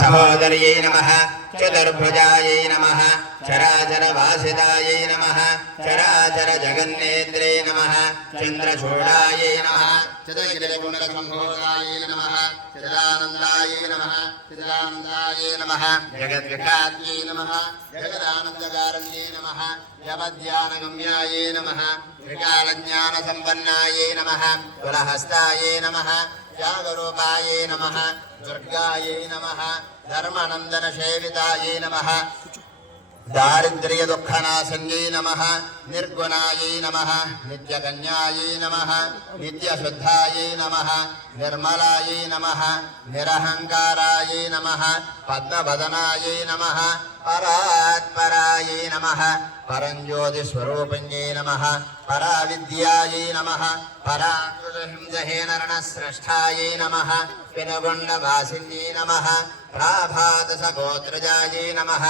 सहोदर्यै नमः चतुर्भुजायै नमः चराचरवासितायै नमः चराचरजगन्नेत्रे नमः चन्द्रचूडायै नमः चिदखिलगुणसम्भूतायै नमः चिदानन्दायै नमः चिदानन्दायै नमः जगद्विख्यात्यै नमः जगदानन्दकारिण्यै नमः यवद्यानगम्यायै नमः त्रिकालज्ञानसम्पन्नायै नमः कुलहस्तायै नमः त्यागरूपायै नमः दुर्गायै नमः धर्मनन्दनसेवितायै नमः दारिद्र्यदुःखनाशन्यै नमः निर्गुणायै नमः नित्यकन्यायै नमः नित्यशुद्धायै नमः निर्मलायै नमः निरहङ्कारायै नमः पद्मवदनायै नमः परात्परायै नमः परञ्ज्योतिस्वरूपिण्यै नमः पराविद्यायै नमः पराकृतहिंसहेनरणश्रेष्ठायै नमः पिनगुण्डवासिन्यै नमः प्राभातसगोत्रजायै नमः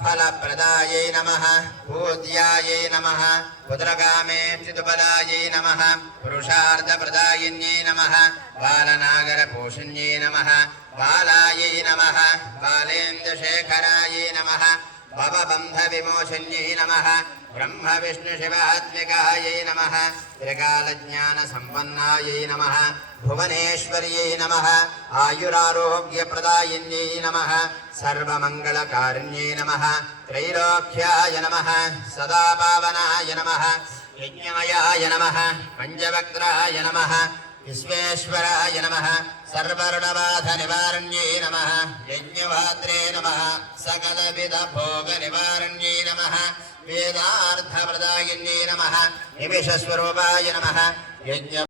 फलप्रदायै नमः पूज्यायै नमः पुत्रकामेप्सितुबलायै नमः पुरुषार्थप्रदायिन्यै नमः बालनागरपोषिण्यै नमः बालायै नमः बालेन्द्रशेखरायै नमः भवबन्धविमोचन्यै नमः ब्रह्मविष्णुशिवात्मिकायै नमः त्रिकालज्ञानसम्पन्नायै नमः भुवनेश्वर्यै नमः आयुरारोग्यप्रदायिन्यै नमः सर्वमङ्गलकारिण्यै नमः त्रैलोक्याय नमः सदापावनाय नमः यज्ञमयाय नमः पञ्चवक्त्राय नमः विश्वेश्वराय नमः सर्वऋणबाधनिवारण्यै नमः यज्ञभात्रे नमः सकलविधभोगनिवारण्यै नमः वेदार्थप्रदायिन्यै नमः निमिषस्वरूपाय नमः यज्ञ